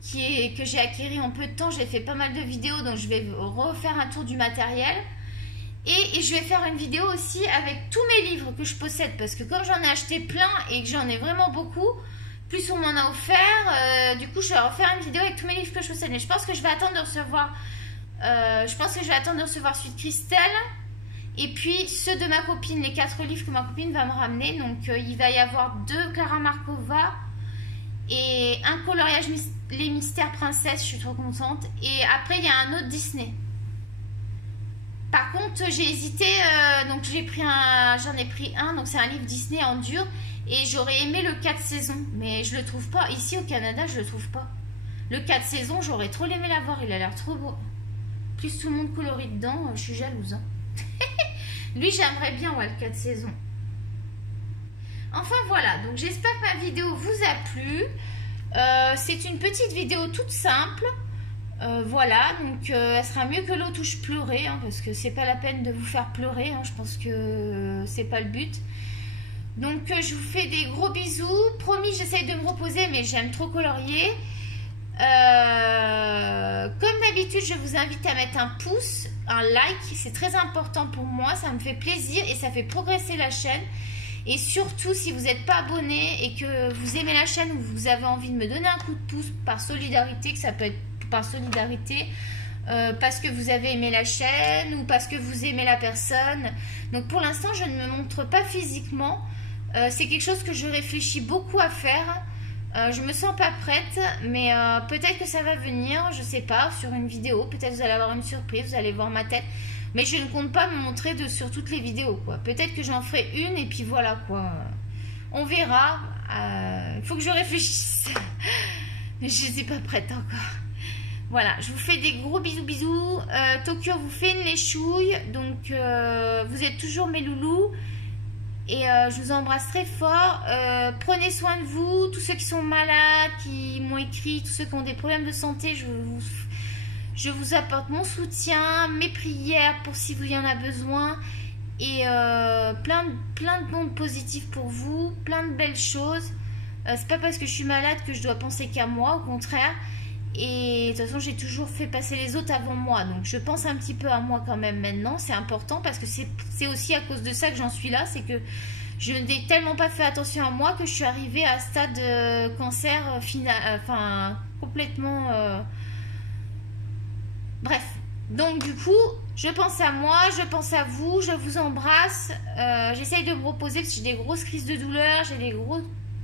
que j'ai acquis en peu de temps, j'ai fait pas mal de vidéos, donc je vais refaire un tour du matériel. Et je vais faire une vidéo aussi avec tous mes livres que je possède parce que comme j'en ai acheté plein et que j'en ai vraiment beaucoup, plus on m'en a offert, du coup je vais refaire une vidéo avec tous mes livres que je possède. Mais je pense que je vais attendre de recevoir, celui de Christelle et puis ceux de ma copine, les 4 livres que ma copine va me ramener. Donc il va y avoir 2 Clara Markova et un coloriage Les Mystères Princesses, je suis trop contente. Et après il y a un autre Disney. Par contre, j'ai hésité, donc j'en ai pris un, donc c'est un livre Disney en dur, et j'aurais aimé le 4 saisons, mais je le trouve pas. Ici au Canada, je le trouve pas. Le 4 saisons, j'aurais trop aimé l'avoir, il a l'air trop beau. Plus tout le monde colorie dedans, je suis jalouse. Hein. Lui, j'aimerais bien, ouais, le 4 saisons. Enfin voilà, donc j'espère que ma vidéo vous a plu. C'est une petite vidéo toute simple. Voilà, donc elle sera mieux que l'autre où je pleurais, hein, parce que c'est pas la peine de vous faire pleurer, hein, je pense que c'est pas le but. Donc je vous fais des gros bisous. Promis, j'essaye de me reposer, mais j'aime trop colorier. Comme d'habitude, je vous invite à mettre un pouce, un like, c'est très important pour moi, ça me fait plaisir et ça fait progresser la chaîne. Et surtout, si vous n'êtes pas abonné et que vous aimez la chaîne ou vous avez envie de me donner un coup de pouce par solidarité, que ça peut être par solidarité, parce que vous avez aimé la chaîne ou parce que vous aimez la personne. Donc pour l'instant, je ne me montre pas physiquement. C'est quelque chose que je réfléchis beaucoup à faire. Je me sens pas prête, mais peut-être que ça va venir, je sais pas, sur une vidéo. Peut-être vous allez avoir une surprise, vous allez voir ma tête. Mais je ne compte pas me montrer sur toutes les vidéos, quoi. Peut-être que j'en ferai une et puis voilà, quoi. On verra. Il faut que je réfléchisse. Mais je ne suis pas prête encore. Voilà, je vous fais des gros bisous, bisous. Tokyo vous fait une léchouille. Donc, vous êtes toujours mes loulous. Et je vous embrasse très fort. Prenez soin de vous. Tous ceux qui sont malades, qui m'ont écrit, tous ceux qui ont des problèmes de santé, je vous apporte mon soutien, mes prières pour si vous y en a besoin. Et plein de ondes positives pour vous. Plein de belles choses. C'est pas parce que je suis malade que je dois penser qu'à moi, au contraire. Et de toute façon, j'ai toujours fait passer les autres avant moi. Donc, je pense un petit peu à moi quand même maintenant. C'est important parce que c'est aussi à cause de ça que j'en suis là. C'est que je n'ai tellement pas fait attention à moi que je suis arrivée à un stade cancer final. Enfin, complètement... Bref. Donc, du coup, je pense à moi, je pense à vous, je vous embrasse. J'essaye de me reposer parce que j'ai des grosses crises de douleur, j'ai des grosses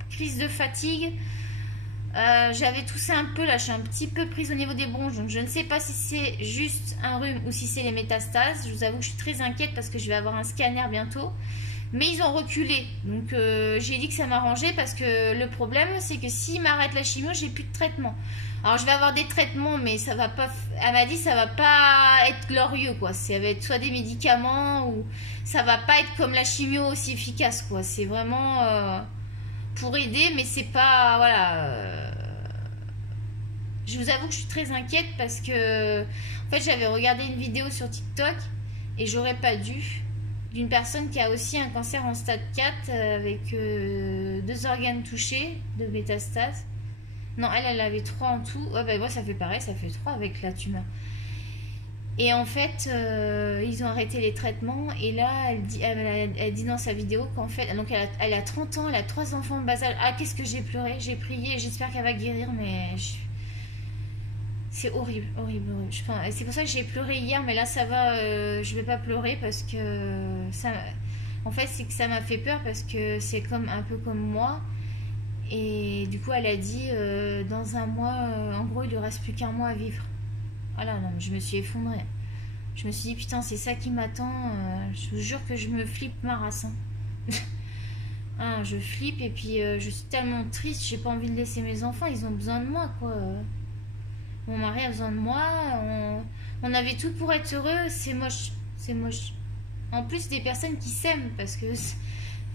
crises de fatigue. J'avais toussé un peu, là je suis un petit peu prise au niveau des bronches, donc je ne sais pas si c'est juste un rhume ou si c'est les métastases. Je vous avoue que je suis très inquiète parce que je vais avoir un scanner bientôt, mais ils ont reculé, donc j'ai dit que ça m'arrangeait parce que le problème c'est que s'ils m'arrêtent la chimio, j'ai plus de traitement. Alors je vais avoir des traitements, mais ça va pas, elle m'a dit ça va pas être glorieux, quoi. Ça va être soit des médicaments ou ça va pas être comme la chimio aussi efficace, quoi. C'est vraiment pour aider, mais c'est pas, voilà. Je vous avoue que je suis très inquiète parce que en fait j'avais regardé une vidéo sur TikTok et j'aurais pas dû, d'une personne qui a aussi un cancer en stade 4 avec 2 organes touchés de métastases. Non, elle avait 3 en tout. Oh, bah, moi ça fait pareil, ça fait 3 avec la tumeur. Et en fait, ils ont arrêté les traitements. Et là, elle dit dans sa vidéo qu'en fait, donc elle a 30 ans, elle a 3 enfants de bas âge. Ah, qu'est-ce que j'ai pleuré, j'ai prié, j'espère qu'elle va guérir, mais c'est horrible, horrible, horrible. C'est pour ça que j'ai pleuré hier, mais là ça va, je vais pas pleurer parce que ça, en fait, c'est que ça m'a fait peur parce que c'est un peu comme moi. Et du coup, elle a dit dans un mois, en gros, il lui reste plus qu'un mois à vivre. Voilà, non, je me suis effondrée. Je me suis dit, putain, c'est ça qui m'attend. Je vous jure que je me flippe ma race. Hein. Je flippe et puis je suis tellement triste. J'ai pas envie de laisser mes enfants. Ils ont besoin de moi, quoi. Mon mari a besoin de moi. On avait tout pour être heureux. C'est moche. C'est moche. En plus, des personnes qui s'aiment parce que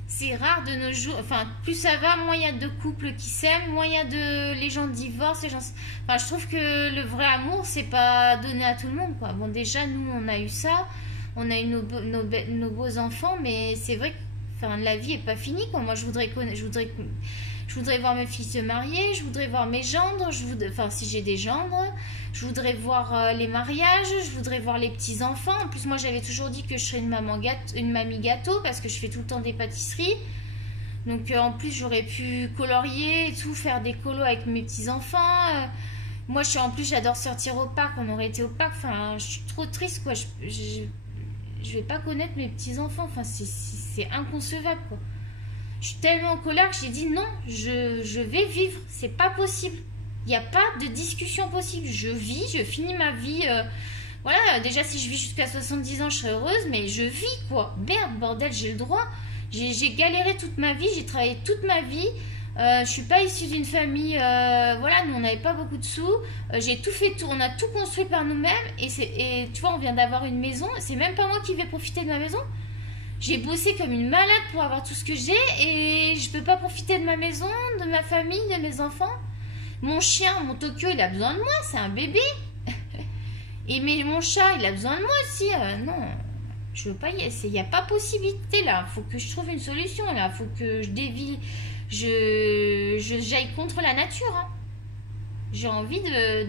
c'est rare de nos jours. Enfin, plus ça va, moins il y a de couples qui s'aiment, moins il y a les gens divorcent, Enfin, je trouve que le vrai amour, c'est pas donné à tout le monde, quoi. Bon, déjà, nous, on a eu ça, on a eu nos beaux enfants, mais c'est vrai que, Enfin, la vie est pas finie, quoi. Moi, je voudrais voir mes fils se marier, je voudrais voir mes gendres, enfin, si j'ai des gendres, je voudrais voir les mariages, je voudrais voir les petits-enfants. En plus, moi, j'avais toujours dit que je serais une mamie gâteau, parce que je fais tout le temps des pâtisseries. Donc, en plus, j'aurais pu colorier et tout, faire des colos avec mes petits-enfants. Moi, en plus, j'adore sortir au parc. On aurait été au parc. Enfin, je suis trop triste, quoi. Je vais pas connaître mes petits-enfants. Enfin, c'est inconcevable, quoi. Je suis tellement en colère que j'ai dit non, je vais vivre. C'est pas possible. Il n'y a pas de discussion possible. Je vis, je finis ma vie. Voilà, déjà, si je vis jusqu'à 70 ans, je serai heureuse. Mais je vis, quoi. Merde, bordel, j'ai le droit. J'ai galéré toute ma vie. J'ai travaillé toute ma vie. Je suis pas issue d'une famille, voilà, nous on n'avait pas beaucoup de sous, j'ai tout fait, on a tout construit par nous-mêmes et tu vois, on vient d'avoir une maison, c'est même pas moi qui vais profiter de ma maison. J'ai bossé comme une malade pour avoir tout ce que j'ai et je peux pas profiter de ma maison, de ma famille, de mes enfants. Mon chien, mon Tokyo, il a besoin de moi, c'est un bébé. Mais mon chat, il a besoin de moi aussi. Non, je veux pas il y a pas possibilité là, faut que je trouve une solution là, faut que je dévie. J'aille contre la nature. Hein. J'ai envie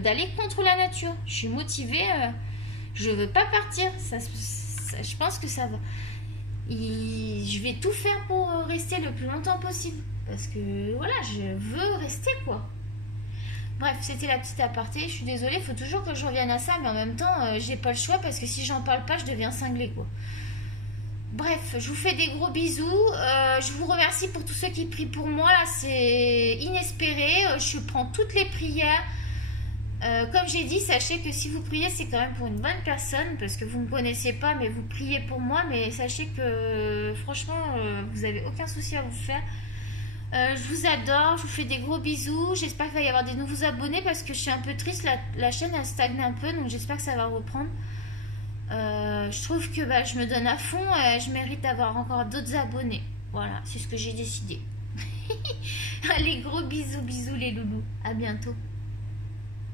d'aller contre la nature. Je suis motivée. Je veux pas partir. Je pense que ça va. Je vais tout faire pour rester le plus longtemps possible. Parce que voilà, je veux rester quoi. Bref, c'était la petite aparté. Je suis désolée, il faut toujours que je revienne à ça. Mais en même temps, j'ai pas le choix parce que si j'en parle pas, je deviens cinglée quoi. Bref, je vous fais des gros bisous. Je vous remercie pour tous ceux qui prient pour moi. Là, c'est inespéré. Je prends toutes les prières. Comme j'ai dit, sachez que si vous priez, c'est quand même pour une bonne personne. Parce que vous ne me connaissez pas, mais vous priez pour moi. Mais sachez que, franchement, vous n'avez aucun souci à vous faire. Je vous adore. Je vous fais des gros bisous. J'espère qu'il va y avoir des nouveaux abonnés. Parce que je suis un peu triste. La chaîne, elle stagne un peu. Donc, j'espère que ça va reprendre. Je trouve que je me donne à fond et je mérite d'avoir encore d'autres abonnés. Voilà, c'est ce que j'ai décidé. Allez, gros bisous, bisous les loulous. À bientôt.